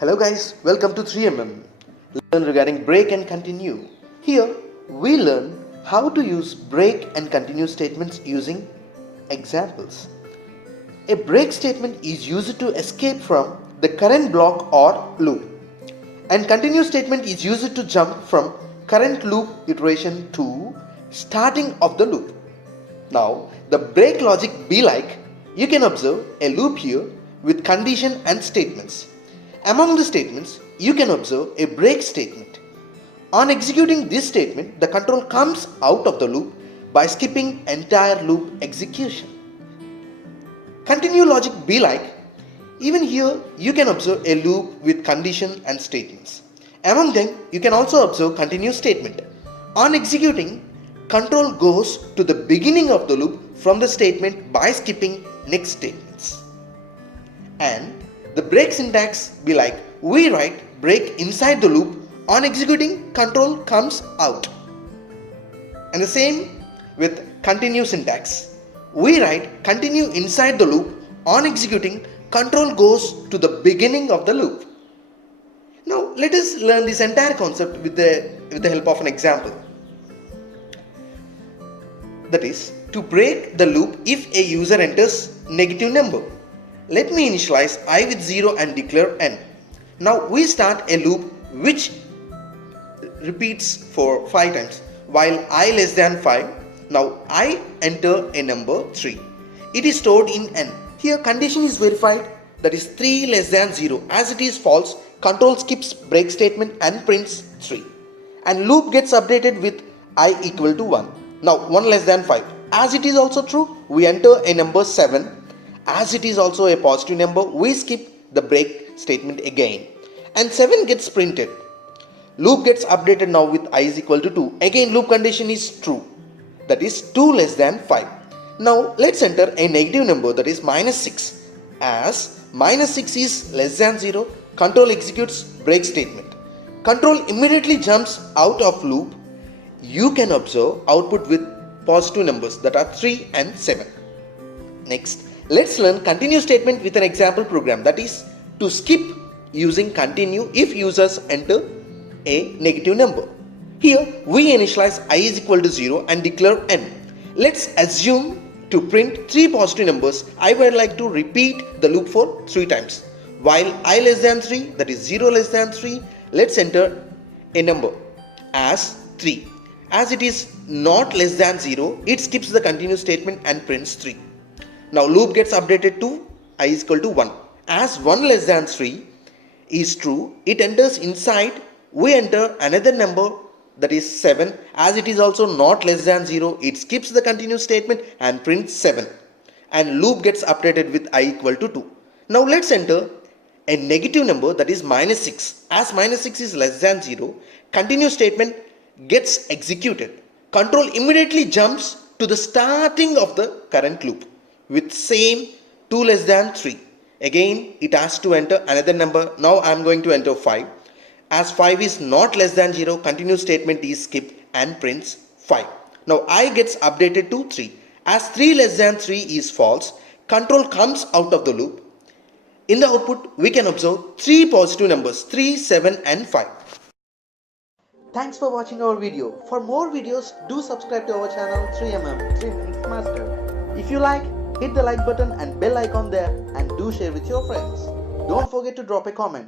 Hello guys, welcome to 3mm. Learn regarding break and continue. Here we learn how to use break and continue statements using examples. A break statement is used to escape from the current block or loop, and continue statement is used to jump from current loop iteration to starting of the loop. Now the break logic be like, you can observe a loop here with condition and statements. Among the statements, you can observe a break statement. On executing this statement, the control comes out of the loop by skipping entire loop execution. Continue logic be like, even here you can observe a loop with condition and statements. Among them, you can also observe continue statement. On executing, control goes to the beginning of the loop from the statement by skipping next statements. And the break syntax be like, we write break inside the loop, on executing control comes out. And the same with continue syntax. We write continue inside the loop, on executing control goes to the beginning of the loop. Now let us learn this entire concept with the help of an example. That is, to break the loop if a user enters negative number. Let me initialize I with 0 and declare n. Now we start a loop which repeats for 5 times. While I less than 5, now I enter a number 3. It is stored in n. Here condition is verified, that is 3 less than 0. As it is false, control skips break statement and prints 3. And loop gets updated with I equal to 1. Now 1 less than 5. As it is also true, we enter a number 7. As it is also a positive number, we skip the break statement again. And 7 gets printed. Loop gets updated now with I is equal to 2. Again loop condition is true. That is 2 less than 5. Now let's enter a negative number, that is minus 6. As minus 6 is less than 0, control executes break statement. Control immediately jumps out of loop. You can observe output with positive numbers, that are 3 and 7. Next, let's learn continue statement with an example program, that is to skip using continue if users enter a negative number. Here we initialize I is equal to 0 and declare n. Let's assume to print 3 positive numbers, I would like to repeat the loop for 3 times. While I less than 3, that is 0 less than 3, let's enter a number as 3. As it is not less than 0, it skips the continue statement and prints 3. Now loop gets updated to I is equal to 1. As 1 less than 3 is true, it enters inside, we enter another number, that is 7. As it is also not less than 0, it skips the continue statement and prints 7. And loop gets updated with I equal to 2. Now let's enter a negative number, that is minus 6. As minus 6 is less than 0, continue statement gets executed. Control immediately jumps to the starting of the current loop with same 2 less than 3. Again it has to enter another number. Now I am going to enter 5. As 5 is not less than 0, continue statement is skipped and prints 5. Now I gets updated to 3. As 3 less than 3 is false, control comes out of the loop. In the output we can observe 3 positive numbers, 3, 7 and 5. Thanks for watching our video. For more videos, do subscribe to our channel 3mm 3 Minutes Master. If you like, hit the like button and bell icon there, and do share with your friends. Don't forget to drop a comment.